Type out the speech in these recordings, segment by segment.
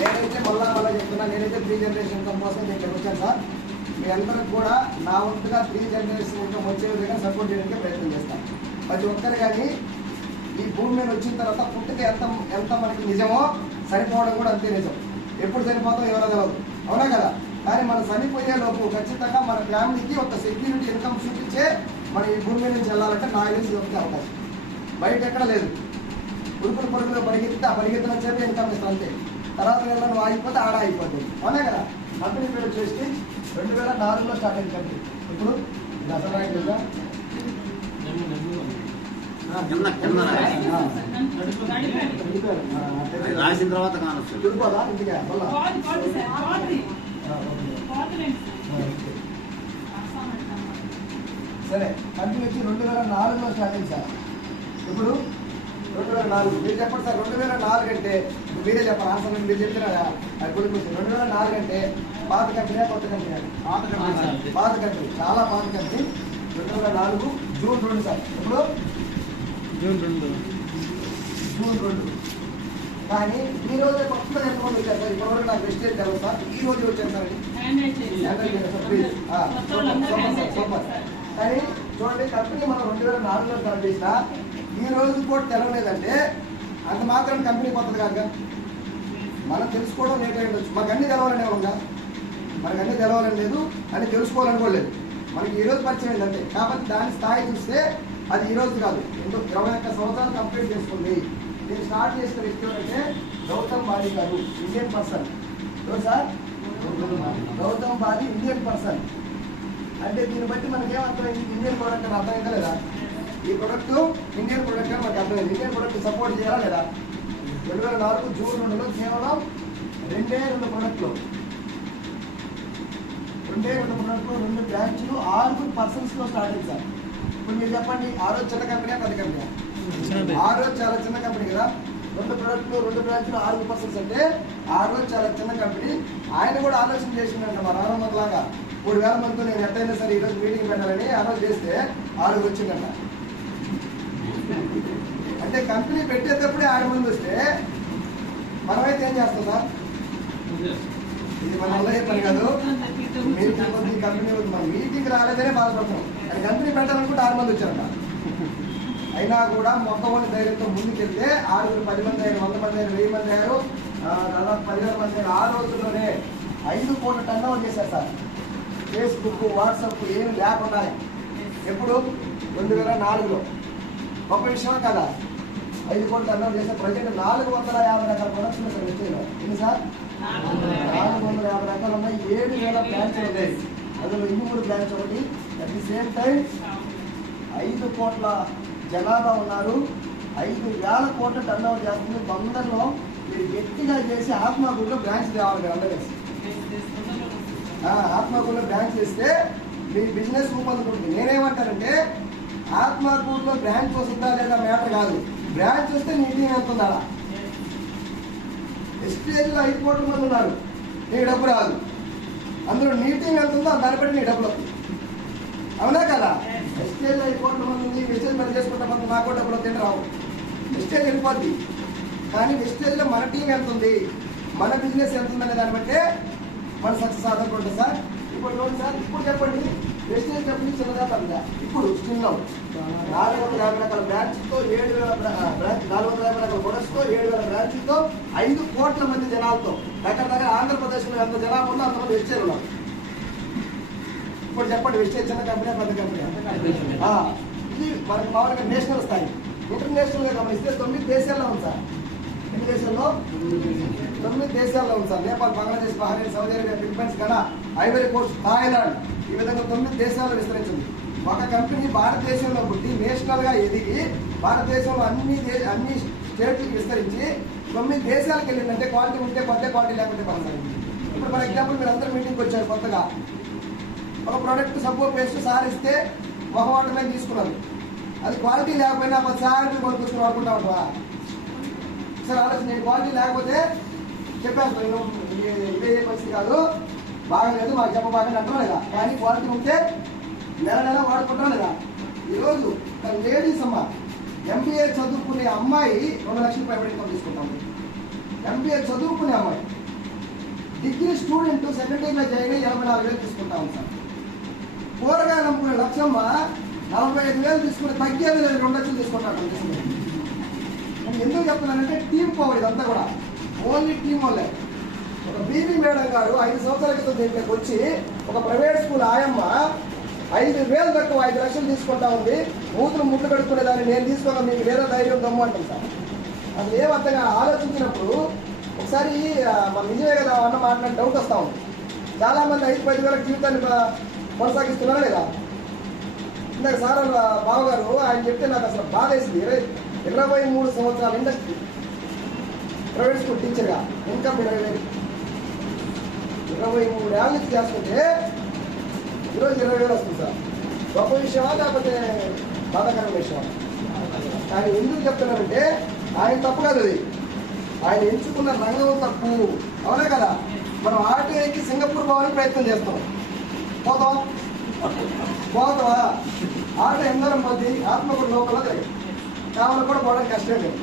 నేనైతే మళ్ళా చెప్తున్నా, నేనైతే 3 జనరేషన్ ఇన్కమ్ కోసం నేను వచ్చాను సార్. మీ అందరికి కూడా నా వంతుగా 3 జనరేషన్ ఇన్కమ్ వచ్చే విధంగా సపోర్ట్ చేయడానికి ప్రయత్నం చేస్తాను. ప్రతి ఒక్కరు కానీ ఈ భూమి మీద వచ్చిన తర్వాత పుట్టుక ఎంత మనకి నిజమో సరిపోవడం కూడా అంతే నిజం. ఎప్పుడు సరిపోతాం ఎవరో తెలియదు, అవునా కదా? కానీ మనం చనిపోయే లోపు ఖచ్చితంగా మన ఫ్యామిలీకి ఒక సెక్యూరిటీ ఇన్కమ్ చూపించే మనం ఈ భూమి మీద నుంచి వెళ్ళాలంటే నాకు తెలిసి దొరికే అవకాశం బయట ఎక్కడ లేదు. పురుగులు పరిగెత్తిన చెప్పి ఇన్కమ్ ఇస్తాం అంతే. తర్వాత నెల నువ్వు ఆగిపోతే ఆడ అయిపోతుంది, అవునా కదా? కంపెనీ పేరు వచ్చేసి 2004లో స్టార్ట్ అయింది కంపెనీ. ఇప్పుడు దసరా రాసిన తర్వాత చూడిపోదా ఇంటికి సరే. కంపెనీ వచ్చి 2004లో స్టార్ట్ అయింది సార్. ఇప్పుడు 2004 మీరు చెప్పండి సార్. 2004 అంటే మీరే చెప్పండి ఆన్సర్. మీరు చెప్తున్నారా? అది కొడుకు 2004 అంటే పాత కంపెనీ కొత్త కంపెనీ? పాత కంపెనీ, చాలా పాత కంపెనీ. 2004 June 2 sir. ఇప్పుడు జూన్ 2. కానీ ఈ రోజే కొత్తగా ఎంతమంది వచ్చారు సార్? ఇప్పటివరకు నాకు వెస్టేజ్ జరగదు సార్. ఈ రోజు వచ్చారు సార్. సూపర్. కానీ చూడండి, కంపెనీ మనం 2004లో స్టార్ట్ చేసినా ఈ రోజు కూడా తెలవలేదంటే అంత మాత్రం కంపెనీ కొత్తది కాక మనం తెలుసుకోవడం లేట్ అయి ఉండొచ్చు. మాకు అన్ని తెలవాలనే ఉందా? మనకు అన్ని తెలవాలని లేదు, అని తెలుసుకోవాలనుకోలేదు. మనకి ఈ రోజు పరిచయం ఏంటంటే కాబట్టి దాని స్థాయి చూస్తే అది ఈ రోజు కాదు, 21 సంవత్సరాలు కంప్లీట్ చేసుకుంది. నేను స్టార్ట్ చేసిన వ్యక్తి అంటే గౌతమ్ బాలి గారు, ఇండియన్ పర్సన్. ఎవరు sir? Gautam Bali, Indian person. అంటే దీన్ని బట్టి మనకి ఏమర్థమైంది? ఇండియన్ ప్రోడక్ట్ అని అర్థమైందా లేదా? ఈ ప్రొడక్ట్ ఇండియన్ ప్రొడక్ట్ అని మనకు అర్థమైంది. ఇండియన్ ప్రొడక్ట్ సపోర్ట్ చేయాలా లేదా? 2004 జూన్ 2లో కేవలం 2 ప్రొడక్ట్లు, 2 బ్రాంచ్లు 6 పర్సన్స్లో స్టార్ట్ అయింది సార్. ఇప్పుడు మీరు చెప్పండి, ఆ రోజు చిన్న కంపెనీ పెద్ద కంపెనీ? ఆ రోజు చాలా చిన్న కంపెనీ కదా. 2 ప్రొడక్ట్లు 2 బ్రాంచ్లు 6 పర్సన్స్ అంటే ఆ రోజు చాలా చిన్న కంపెనీ. ఆయన కూడా ఆలోచన చేసిందంట మా నాన్నమ్మ లాగా 3000 మందితో నేను ఎట్టయినా సరే ఈరోజు మీటింగ్ పెట్టాలని ఆ రోజు చేస్తే 6 వచ్చిందంట. అంటే కంపెనీ పెట్టేటప్పుడే 6 మంది వస్తే మనమైతే ఏం చేస్తాం సార్? ఇది మన వల్ల ఏ పని కాదు. మీటింగ్ కంపెనీ మన మీటింగ్ రాలేదనే బాధపడుతున్నాం. అది కంపెనీ పెట్టాలనుకుంటే 6 మంది వచ్చారంట. అయినా కూడా మొత్తం ధైర్యంతో ముందుకెళ్తే 6 10 మంది అయ్యారు, 100 మంది అయ్యారు, 1000 మంది అయ్యారు, దాదాపు 10,000 మంది అయ్యారు. ఆ రోజుల్లోనే 5 కోట్ల టర్నోవర్ చేశారు సార్. ఫేస్బుక్, వాట్సాప్ ఏమి లేకుండా. ఎప్పుడు? 2004లో. గొప్ప విషయం కదా. 5 కోట్ల టర్నోవర్ చేస్తే ప్రజెంట్ 450 రకాల ప్రొడక్ట్స్ సార్ వచ్చాయి. ఎన్ని సార్? 450 రకాలు ఉన్నాయి. 7,000 బ్రాంచ్లు ఉన్నాయి. అందులో 3 బ్రాంచ్ ఒకటి. అట్ ది సేమ్ టైం 5 కోట్ల జనాభా ఉన్నారు. 5,000 కోట్ల టర్నోవర్ చేస్తుంది. బందర్లో మీరు గట్టిగా చేసి ఆత్మకూరులో బ్రాంచ్ తేవాలి కదా. అందరూ కలిసి ఆత్మకూరులో బ్రాంచ్ చేస్తే మీ బిజినెస్ ఊపందుకుంటుంది. నేనేమంటానంటే ఆత్మకూరులో బ్రాంచ్ వస్తుందా లేదా మ్యాటర్ కాదు, బ్రాంచ్ వస్తే నీ టీం ఎంత ఉందా? ఎస్టేజ్లో 5 కోట్ల మంది ఉన్నారు, నీకు డబ్బు రాదు. అందులో నీ టీం ఎంత ఉందో దాన్ని బట్టి నీ డబ్బులు వస్తుంది, అవునా కదా? ఎస్టేజ్లో 5 కోట్ల మంది ఉంది, వెస్టేజ్ పని చేసుకుంటే మనకు నాకు డబ్బులు తిండి రావు, వెస్టేజ్ వెళ్ళిపోద్ది. కానీ వెస్టేజ్లో మన టీం ఎంత ఉంది, మన బిజినెస్ ఎంత ఉందనే దాన్ని బట్టే మన సక్సెస్ ఆధారపడుతుంది సార్. ఇప్పుడు చూడండి సార్, ఇప్పుడు చెప్పండి, వెస్టేజ్ కంపెనీ చిన్నదా పెద్దదా? ఇప్పుడు స్టిల్లో 450 రకాల బ్రాంచ్తో 7,000 450 రకాల ప్రొడక్ట్స్తో 7,000 బ్రాంచ్లతో 5 కోట్ల మంది జనాలతో దగ్గర ఆంధ్రప్రదేశ్లో ఎంత జనాభా ఉందో అంతమంది వెస్టేజ్ ఉన్నారు. ఇప్పుడు చెప్పండి, వెస్టేజ్ చిన్న కంపెనీ పెద్ద కంపెనీ? ఇది మనకి మామూలుగా నేషనల్ స్థాయి. ఇంటర్నేషనల్గా గమనిస్తే 9 దేశాల్లో ఉంది సార్. ఎన్ని దేశాల్లో? 9 దేశాల్లో ఉంది sir. Nepal, Bangladesh, Bahrain, Saudi Arabia, Philippines, Ghana, Ivory Coast, Thailand, ఈ విధంగా 9 దేశాల్లో విస్తరించింది. ఒక కంపెనీ భారతదేశంలో పుట్టి నేషనల్గా ఎదిగి భారతదేశంలో అన్ని స్టేట్లకు విస్తరించి 9 దేశాలకు వెళ్ళిందంటే క్వాలిటీ ఉంటే కొత్త, క్వాలిటీ లేకుంటే కొనసాగింది. ఇప్పుడు ఫర్ ఎగ్జాంపుల్ మీరు అందరూ మీటింగ్కి వచ్చారు, కొత్తగా ఒక ప్రోడక్ట్ సపోర్ట్ పేస్ట్ సార్ ఇస్తే ఒక వాటర్ మీద తీసుకున్నారు. అది క్వాలిటీ లేకపోయినా 10 సార్లు కొనుక్కొచ్చుకుని వాడుకుంటా ఉంటావా? సార్ ఆలోచన, నేను క్వాలిటీ లేకపోతే చెప్పేస్తాను, ఇదే పరిస్థితి కాదు, బాగలేదు మాకు చెప్పబాగని అంటాం లేదా? కానీ క్వాలిటీ ఉంటే నెల వాడుకుంటాం లేదా? ఈరోజు లేడీస్ అమ్మ MBA చదువుకునే అమ్మాయి 2 లక్షల ప్రైవేట్ ఇన్కమ్ తీసుకుంటాము. MBA చదువుకునే అమ్మాయి, డిగ్రీ స్టూడెంట్ సెకండ్ ఇయర్లో జాయిన్ అయ్యి 84,000 తీసుకుంటాం సార్. కూరగాయలు అమ్ముకునే లక్ష్యమ్మ 45,000 తీసుకుని తగ్గేది లేదు, 2 లక్షలు తీసుకుంటాను. నేను ఎందుకు చెప్తున్నానంటే టీమ్ పవర్ ఇదంతా కూడా, ఓన్లీ టీమ్ వల్లే. ఒక బీబీ మేడం గారు 5 సంవత్సరాల క్రితం దీంట్లోకి వచ్చి ఒక ప్రైవేట్ స్కూల్ ఆయమ్మ 5,000 తక్కువ 5 లక్షలు తీసుకుంటా ఉంది. మూతులు ముట్లు కడుక్కునేదాన్ని నేను తీసుకోగా మీకు లేదా ధైర్యం దమ్ము అంటాం సార్. అది ఏమంతగా ఆలోచించినప్పుడు ఒకసారి మన నిజమే కదా అన్న మాట్లాడి డౌట్ వస్తూ ఉంది. చాలామంది 5-10,000 జీవితాన్ని కొనసాగిస్తున్నారు కదా. ఇందాక సార్ బావగారు ఆయన చెప్తే నాకు అసలు బాధ వేసింది. 23 సంవత్సరాల ఇండస్ట్రీ, ప్రైవేట్ స్కూల్ టీచర్గా ఇన్కమ్ 20,000, 23 ఏళ్ళ నుంచి చేసుకుంటే ఈరోజు 20,000 వస్తుంది సార్. గొప్ప విషయమా లేకపోతే బాధాకరమైన విషయమా? ఆయన ఎందుకు చెప్తున్నారంటే ఆయన తప్పు కాదు, అది ఆయన ఎంచుకున్న రంగం తప్పు. అవునే కదా. మనం ఆర్టీఐకి సింగపూర్ పోవాలని ప్రయత్నం చేస్తాం, పోతావా? ఆట ఎందరం పోతే ఆత్మకూరు లోపల దగ్గర కావాలి కూడా పోవడానికి కష్టం లేదు.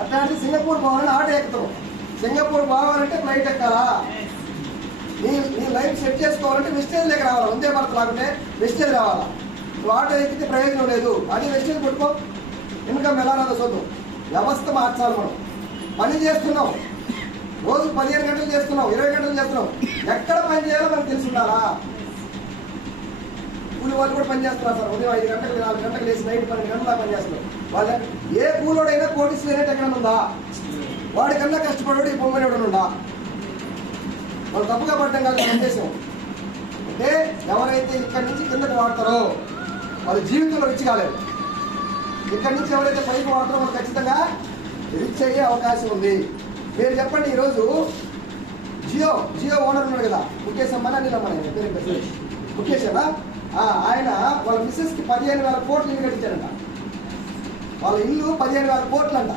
అట్లాంటి సింగపూర్ పోవాలని ఆట ఎక్కుతాం. సింగపూర్ పోవాలంటే ఫ్లైట్ ఎక్కాలా? నీ లైఫ్ సెట్ చేసుకోవాలంటే వెస్టేజ్ లేక రావాలా? వందే భారత్ లాగుంటే వెస్టేజ్ రావాలా? నువ్వు ఆటో ఎక్కితే ప్రయోజనం లేదు. అది వెస్టేజ్ పెట్టుకో, ఇన్కమ్ ఎలా రాదో చూద్దాం. వ్యవస్థ మార్చాలి. మనం పని చేస్తున్నాం, రోజు 15 గంటలు చేస్తున్నాం, 20 గంటలు చేస్తున్నాం. ఎక్కడ పని చేయాలో మనకు తెలుసుండాలా? కూలి వాళ్ళు కూడా పని చేస్తున్నారు సార్. ఉదయం 5 గంటలకు 4 గంటలకు లేచి నైట్ 12 గంటల పని చేస్తున్నారు. వాళ్ళ ఏ కూలోడైనా కోటీసులు రేట్ ఎక్కడ ఉందా? వాడికన్నా కష్టపడి ఈ పొమ్మని ఎవడను ఉందా? వాళ్ళు తప్పుగా పడ్డం కాదు మన ఉద్దేశం. అంటే ఎవరైతే ఇక్కడి నుంచి కిందకి వాడతారో వాళ్ళ జీవితంలో రిచ్ కాలేదు. ఇక్కడి నుంచి ఎవరైతే పైకి వాడతారో వాళ్ళు ఖచ్చితంగా రిచ్ అయ్యే అవకాశం ఉంది. మీరు చెప్పండి, ఈరోజు జియో ఓనర్ ఉన్నాడు కదా, ముఖేష్ అంబానీ, అనిల్ అంబానీ పేరు ముఖేష్ కదా. ఆయన వాళ్ళ మిస్సెస్కి 15,000 కోట్లు ఇల్లు కట్టించారంట. వాళ్ళ ఇల్లు 15,000 కోట్లు అంట.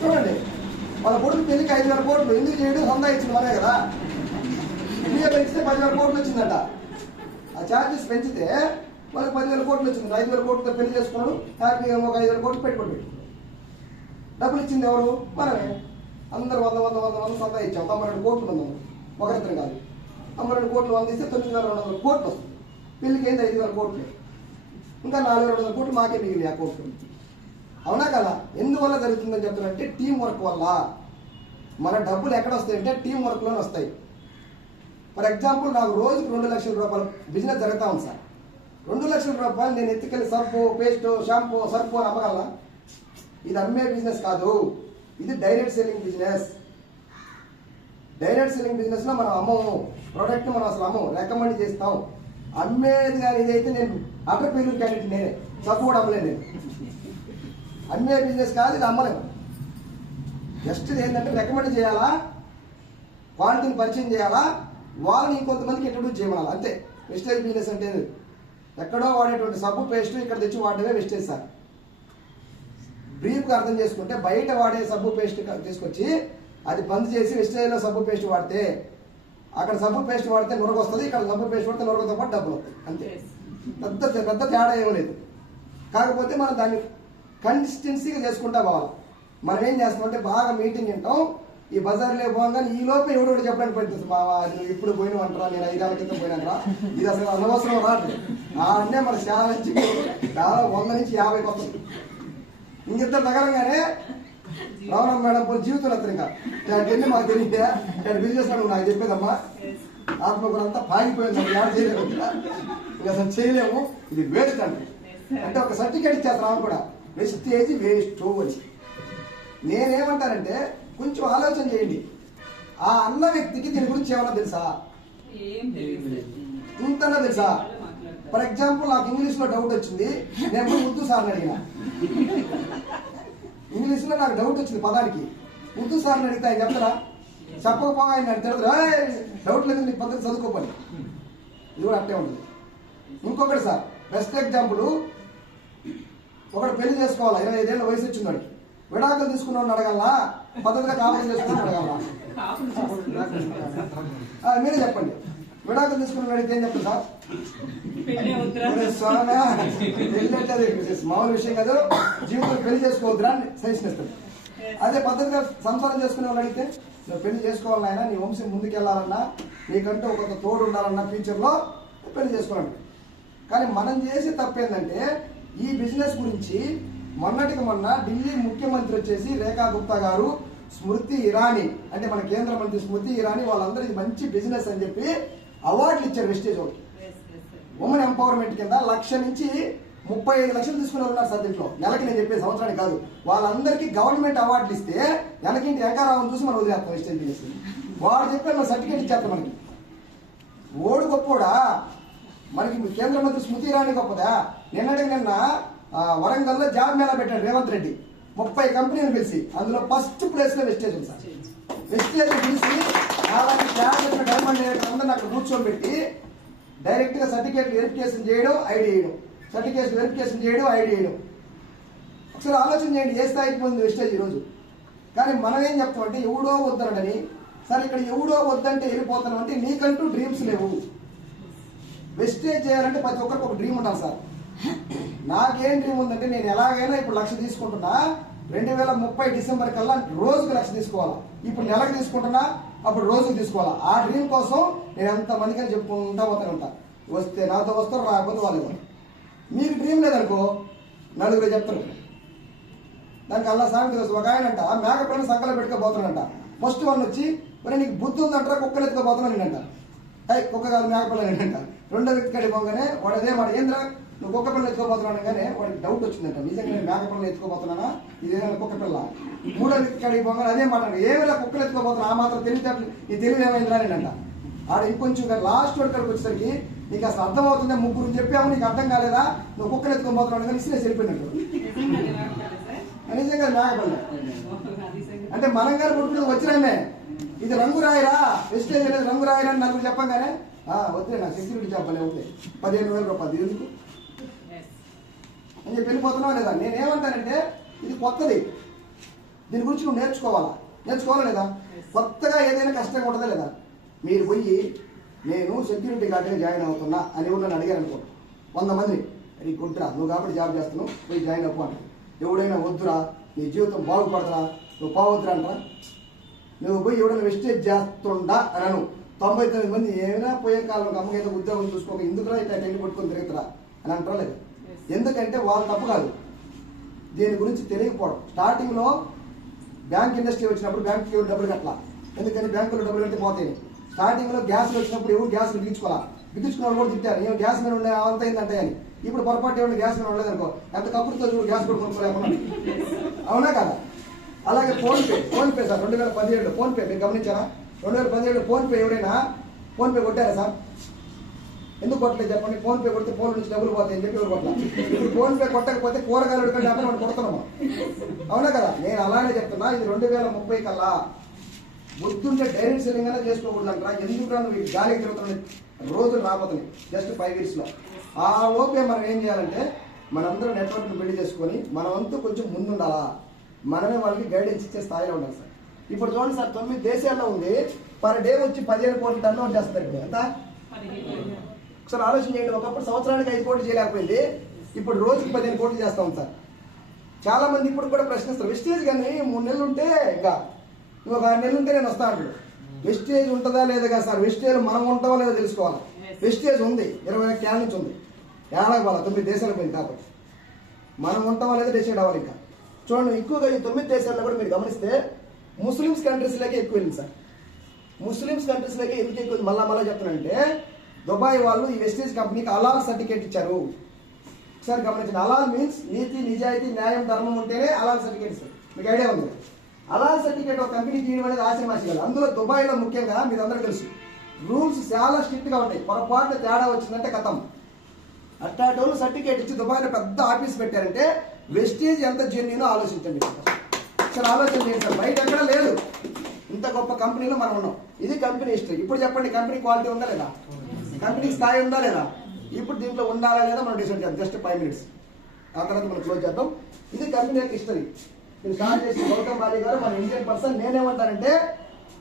చూడండి, వాళ్ళ కొడుకు పెళ్లికి 5,000 కోట్లు ఎందుకు చేయడం? హొందా ఇచ్చిన మనే కదా. ఇండియా పెంచితే 10,000 కోట్లు వచ్చిందంట. ఆ ఛార్జెస్ పెంచితే వాళ్ళకి 10,000 కోట్లు వచ్చింది. 5,000 కోట్లతో పెళ్లి చేసుకున్నాడు. హ్యాపీగా ఒక 5,000 కోట్లు పెట్టుబడి. డబ్బులు ఇచ్చింది ఎవరు? మనమే. అందరూ 100 సంపాదించాం. 92 కోట్లు ఉన్నాం, ఒకరిద్దరు కాదు. 92 కోట్లు 100 ఇస్తే 9,200 కోట్లు వస్తుంది. పెళ్లికి ఏంటి 5,000 కోట్లు, ఇంకా 4,200 కోట్లు మాకే మిగిలి ఆ కోట్లు. అవునా కదా? ఎందువల్ల జరుగుతుందని చెప్తున్నారంటే టీం వర్క్ వల్ల. మన డబ్బులు ఎక్కడ వస్తాయంటే టీం వర్క్లోనే వస్తాయి. ఫర్ ఎగ్జాంపుల్, నాకు రోజుకు 2 లక్షల రూపాయలు బిజినెస్ జరుగుతా ఉంది సార్. 2 లక్షల రూపాయలు నేను ఎత్తుకెళ్ళి సర్ఫు, పేస్ట్, షాంపూ, సర్ఫు అని అమ్మగలనా? ఇది అమ్మే బిజినెస్ కాదు, ఇది direct selling business. Direct selling బిజినెస్లో మనం అమ్మము, ప్రోడక్ట్ మనం అసలు అమ్మము, రికమెండ్ చేస్తాం. అమ్మేది కానీ ఇదైతే నేను అటర్ పేరు క్యాండిడేట్, నేనే సర్ఫు కూడా అమ్మలేదు. నేను అమ్మే బిజినెస్ కాదు, ఇది అమ్మలేము. జస్ట్ ఇది ఏంటంటే రికమెండ్ చేయాలా, క్వాలిటీని పరిచయం చేయాలా, వాళ్ళని ఇంకొంతమందికి ఇంట్రడ్యూస్ చేయమనాలి, అంతే. వెస్టేజ్ బిజినెస్ అంటే ఎక్కడో వాడేటువంటి సబ్బు పేస్ట్ ఇక్కడ తెచ్చి వాడమే వెస్టేజ్ సార్. బ్రీఫ్గా అర్థం చేసుకుంటే బయట వాడే సబ్బు పేస్ట్ తీసుకొచ్చి అది బంద్ చేసి వెస్టేజ్లో సబ్బు పేస్ట్ వాడితే, అక్కడ సబ్బు పేస్ట్ వాడితే నురగ వస్తుంది, ఇక్కడ సబ్బు పేస్ట్ వాడితే నురగతో పాటు డబ్బులు వస్తాయి, అంతే. పెద్ద తేడా ఏమీ లేదు. కాకపోతే మనం దాన్ని కన్సిస్టెన్సీగా చేసుకుంటా పోవాలి. మనం ఏం చేస్తామంటే బాగా మీటింగ్ వింటాం, ఈ బజార్లో పోగానే ఈ లోపే ఎవడో చెప్పడానికి పడుతుంది. నువ్వు ఇప్పుడు పోయిన అంటారా, నేను 5 ఏళ్ల క్రితం పోయినారా, ఇది అసలు అనవసరం రావట్లేదు. అంటే మన చాలా నుంచి 100 నుంచి 50 వస్తుంది. ఇంకిద్దరు నగరంగానే రావడం మేడం పోయి జీవితం వస్తుంది. ఇంకా వెళ్ళి మాకు తెలియదే బిజినెస్ నువ్వు నాకు చెప్పేదమ్మా, ఆత్మకూర అంతా పాగిపోయింది, యాడ్ చేయలేము, ఇంకా అసలు చేయలేము, ఇది వేస్ట్ అంటే ఒక సర్టిఫికేట్ ఇచ్చేస్తాను కూడా, వెస్టేజ్ వేస్ట్ అని. నేనేమంటానంటే కొంచెం ఆలోచన చేయండి. ఆ అన్న వ్యక్తికి దీని గురించి ఏమన్నా తెలుసా? ఇంతనా తెలుసా? ఫర్ ఎగ్జాంపుల్, నాకు ఇంగ్లీష్లో డౌట్ వచ్చింది, నేను ఉర్దూ సార్ని అడిగినా. ఇంగ్లీష్లో నాకు డౌట్ వచ్చింది పదానికి, ఉర్దూ సార్ని అడిగితే ఆయన చెప్తారా? చెప్పకపోగా ఆయన తిడతారు, డౌట్ లేదు నీకు పద్ధతి చదువుకోపని. ఇది కూడా అట్టే ఉంటుంది. ఇంకొకటి సార్, బెస్ట్ ఎగ్జాంపుల్, ఒకడు పెళ్లి చేసుకోవాలా, 25 ఏళ్ళ వయసు వచ్చింది వాడికి, విడాకులు తీసుకున్నాడు అడగలనా, పద్ధతిగా కాపురం చేసుకుని అడగలనా? మీరే చెప్పండి. విడాకులు తీసుకుని అడిగితే ఏం చెప్తారు సార్? మామూలు విషయం కాదు, జీవితం పెళ్లి చేసుకోవద్దురా అని సజెషన్ ఇస్తారు. అదే పద్ధతిగా సంసారం చేసుకునే వాళ్ళు అడిగితే నువ్వు పెళ్లి చేసుకోవాలన్నా, నీ వంశం ముందుకెళ్లాలన్నా, నీకంటూ ఒక తోడు ఉండాలన్నా ఫ్యూచర్లో పెళ్లి చేసుకోవాలంటే. కానీ మనం చేసే తప్పు ఏంటంటే ఈ బిజినెస్ గురించి మొన్నటికి మొన్న ఢిల్లీ ముఖ్యమంత్రి వచ్చేసి రేఖా గుప్తా గారు, స్మృతి ఇరానీ అంటే మన కేంద్ర మంత్రి స్మృతి ఇరానీ వాళ్ళందరూ ఇది మంచి బిజినెస్ అని చెప్పి అవార్డులు ఇచ్చారు వెస్టేజ్ వాళ్ళకి. ఉమెన్ ఎంపవర్మెంట్ కింద 1,00,000 నుంచి 35 లక్షలు తీసుకుని ఉన్నారు సార్ దీంట్లో. నెలకి నేను చెప్పే సంవత్సరానికి కాదు, వాళ్ళందరికీ గవర్నమెంట్ అవార్డులు ఇస్తే నెలకింటి ఎంకారావం చూసి మనం వదిలేస్తాం వెస్టేజ్ బిజినెస్. వాడు చెప్పారు సర్టిఫికేట్ ఇచ్చేస్తాం మనకి. ఓడు గొప్పోడా? మనకి కేంద్ర మంత్రి స్మృతి ఇరానీ గొప్పదా? నిన్న వరంగల్లో జాబ్ మేళా పెట్టాడు రేవంత్ రెడ్డి. 30 కంపెనీలు పిలిచి అందులో ఫస్ట్ ప్లేస్ లో వెస్టేజ్ ఉంది సార్. వెస్టేజ్ పిలిచి అలాంటి క్యాబినెట్ డైమండ్ అందరిని అక్కడ కూర్చోబెట్టి డైరెక్ట్ గా సర్టిఫికేట్ వెరిఫికేషన్ చేయడం, ఐడి వేయడం, సర్టిఫికేట్ వెరిఫికేషన్ చేయడం, ఐడి వేయడం. ఒకసారి ఆలోచన చేయండి ఏ స్థాయికి పోయింది వెస్టేజ్ ఈరోజు. కానీ మనం ఏం చెప్తామంటే ఎవడో వద్దనడని. సార్ ఇక్కడ ఎవడో వద్దంటే వెళ్ళిపోతాను అంటే నీకంటూ డ్రీమ్స్ లేవు. వెస్టేజ్ చేయాలంటే ప్రతి ఒక్కరికి ఒక డ్రీమ్ ఉండాలి సార్. నాకేం డ్రీమ్ ఉందంటే నేను ఎలాగైనా ఇప్పుడు 1,00,000 తీసుకుంటున్నా, 2030 డిసెంబర్ కల్లా రోజుకు 1,00,000 తీసుకోవాలా. ఇప్పుడు నెలకు తీసుకుంటున్నా, అప్పుడు రోజుకు తీసుకోవాలా. ఆ డ్రీమ్ కోసం నేను ఎంతమందికి అని చెప్పుకుంటా పోతానంట. వస్తే నాతో వస్తారు, రాకపోతే వాళ్ళు. మీకు డ్రీమ్ లేదనుకో నలుగురు చెప్తారు. దానికి అలా సామెత ఒక ఆయన అంట మేకపిల్లని సంకలో పెట్టుకోబోతున్నాడంట. ఫస్ట్ వన్ వచ్చి మరి నీకు బుద్ధి ఉందంటారా కుక్కలు ఎత్తుకోబోతున్నాను నేనంట. కుక్క కాదు మేకపిల్లని అంట. రెండో వ్యక్తి కడిగి పోగానే వాడు అదే మాట ఏంద్రా నువ్వు కుక్క పిల్లలు ఎత్తుకోబోతున్నాను కానీ వాడికి డౌట్ వచ్చిందంట, నిజంగా నేను మేకపిల్లలు ఎత్తుకోబోతున్నానా ఇదేమైనా కుక్క పిల్ల. మూడో వ్యక్తి కడిగి పోగానే అదే మాట ఏమైనా కుక్కలు ఎత్తుకోబోతున్నా ఆ మాత్రం తెలివితేటలు ఈ తెలివి ఏమైందిరా నేనంట. ఆడ ఇంకొంచెం లాస్ట్ వాడి కడికి వచ్చేసరికి నీకు అసలు అర్థమవుతుందా, ముగ్గురు చెప్పాము నీకు అర్థం కాలేదా, నువ్వు కుక్కలు ఎత్తుకోబోతున్నాడు కానీ ఇస్తే వెళ్ళిపోయినట్టు. నిజంగా మేకపిల్ల అంటే మనం గారు పుట్టుకుని వచ్చినామే ఇది రంగు రాయరా వెస్టేజ్ అనేది రంగు రాయరా అని నలుగురు చెప్పంగానే వద్దే నా సెక్యూరిటీ జాబ్ అనే ఉంది 15,000 రూపాయలు ఎందుకు అని చెప్పి వెళ్ళిపోతున్నావా లేదా. నేనేమంటానంటే ఇది కొత్తది, దీని గురించి నువ్వు నేర్చుకోవాలా లేదా. కొత్తగా ఏదైనా కష్టంగా ఉంటుందా లేదా. మీరు పోయి నేను సెక్యూరిటీ గార్డ్గా జాయిన్ అవుతున్నా అని ఎవరు నన్ను అడిగారు అనుకో 100 మంది అది గుడ్రా నువ్వు కాబట్టి జాబ్ చేస్తున్నావు పోయి జాయిన్ అవ్వు అంటారు. ఎవడైనా వద్దురా నీ జీవితం బాగుపడదురా నువ్వు పోవద్దురా అంటారా. నువ్వు పోయి ఎవడైనా వెస్టేజ్ చేస్తుండా అనను 99 మంది ఏమైనా పోయే కాలంలో అమ్మకైతే ఉద్యోగం చూసుకోక ఎందుకురా ఇట్లా టెండి పట్టుకొని తిరుగుతురా అని అంటారా లేదు. ఎందుకంటే వాళ్ళు తప్పు కాదు, దీని గురించి తెలియకపోవడం. స్టార్టింగ్లో బ్యాంక్ ఇండస్ట్రీ వచ్చినప్పుడు బ్యాంకుకి ఎవరు డబ్బులు కట్టలా, ఎందుకని బ్యాంకులో డబ్బులు కడితే పోతాయి. స్టార్టింగ్లో గ్యాస్లు వచ్చినప్పుడు ఎవరు గ్యాస్లు బిగించుకున్న వాళ్ళు కూడా తిట్టారు ఏమో గ్యాస్ మీద ఉండే అంత అయిందంటే అని. ఇప్పుడు పొరపాటు ఏమైనా గ్యాస్ మీద ఉండలేదనుకో ఎంత కప్పుడుతో చూడు గ్యాస్ కూడా కొనుక్కోలేకుండా. అవునా కదా. అలాగే ఫోన్పే సార్ 2017 ఫోన్పే మీరు గమనించారా. 2017 ఫోన్పే ఎవరైనా ఫోన్పే కొట్టారా సార్? ఎందుకు కొట్టలేదు చెప్పండి. ఫోన్పే కొడితే ఫోన్ నుంచి డబ్బులు పోతాయని చెప్పి ఎవరు కొట్టాలి. ఇప్పుడు ఫోన్పే కొట్టకపోతే కూరగాయలు కంటే అక్కడ మనం కొడుతున్నాము. అవునా కదా. నేను అలానే చెప్తున్నా ఇది 2030 కల్లా బుద్ధుంటే డైరెక్ట్ సెల్లింగ్ అయినా చేసుకోకూడదు అంటారా. ఎందుకు నువ్వు గాలికి తిరుగుతున్న రోజులు రాబోతున్నాయి జస్ట్ 5 yearsలో. ఆ లోపే మనం ఏం చేయాలంటే మనందరం నెట్వర్క్ని బిల్డ్ చేసుకొని మన వంతు కొంచెం ముందుండాలా, మనమే వాళ్ళకి గైడెన్స్ ఇచ్చే స్థాయిలో ఉండాలి సార్. ఇప్పుడు చూడండి సార్ 9 దేశాల్లో ఉంది, పర్ డే వచ్చి 15 కోట్ల టర్న్ చేస్తారు. ఇప్పుడు ఎంత ఒకసారి ఆలోచన చేయండి. ఒకప్పుడు సంవత్సరానికి 5 కోట్లు చేయలేకపోయింది, ఇప్పుడు రోజుకి 15 కోట్లు చేస్తాం సార్. చాలా మంది ఇప్పుడు కూడా ప్రశ్నిస్తారు వెస్టేజ్ కానీ 3 నెలలు ఉంటే ఇంకా నువ్వు 6 నెలలు ఉంటే నేను వస్తా అంటాడు. వెస్టేజ్ ఉంటుందా లేదా కదా సార్. వెస్టేజ్ మనం ఉంటావో లేదో తెలుసుకోవాలి. వెస్టేజ్ ఉంది 21 క్యాన్ నుంచి ఉంది ఏడాది 9 దేశాలకు పోయింది కాబట్టి మనం ఉంటావో లేదో డిసైడ్ అవ్వాలి. ఇంకా చూడండి ఎక్కువగా ఈ 9 దేశాల్లో కూడా మీరు గమనిస్తే ముస్లిమ్స్ కంట్రీస్లోకే ఎక్కువ వెళ్ళింది సార్. ముస్లిమ్స్ కంట్రీస్లోకే ఎందుకు ఎక్కువ మళ్ళా చెప్తానంటే దుబాయ్ వాళ్ళు ఈ వెస్టేజ్ కంపెనీకి అలాల్ సర్టిఫికేట్ ఇచ్చారు. ఒకసారి గమనించండి. అలాల్ మీన్స్ నీతి నిజాయితీ న్యాయం ధర్మం ఉంటేనే అలాల్ సర్టిఫికేట్ ఇస్తారు. మీకు ఐడియా ఉంది. అలాల్ సర్టిఫికేట్ ఒక కంపెనీ తీయడం అనేది ఆశమాసి కాదు. అందులో దుబాయ్లో ముఖ్యంగా మీరు అందరూ తెలుసు రూల్స్ చాలా స్ట్రిక్ట్గా ఉంటాయి. పొరపాటు తేడా వచ్చిందంటే కథం. అట్లాంటి వాళ్ళు సర్టిఫికేట్ ఇచ్చి దుబాయ్లో పెద్ద ఆఫీస్ పెట్టారంటే వెస్టేజ్ ఎంత జెన్యూనో ఆలోచించండి. ఒకసారి ఆలోచన చేయండి సార్. బయట ఎక్కడ లేదు ఇంత గొప్ప కంపెనీలో మనం ఉన్నాం. ఇది కంపెనీ హిస్టరీ. ఇప్పుడు చెప్పండి కంపెనీ క్వాలిటీ ఉందా లేదా, కంపెనీ స్థాయి ఉందా లేదా. ఇప్పుడు దీంట్లో ఉండాలా లేదా మనం డిసైడ్ చేద్దాం. జస్ట్ 5 minutes ఆ తర్వాత మనం క్లోజ్ చేద్దాం. ఇది కంపెనీ యొక్క హిస్టరీ. మీరు స్టార్ట్ చేసిన గౌతమ్ బాలి గారు మన ఇండియన్ పర్సన్. నేనేమంటానంటే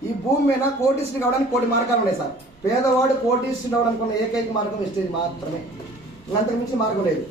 ఈ భూమి మీద కోటీసులు కావడానికి కోటి మార్గాలు ఉన్నాయి సార్. పేదవాడు కోటీసులు కావడానికి ఉన్న ఏకైక మార్గం వెస్టేజ్ మాత్రమే, అంతకు మించి మార్గం లేదు.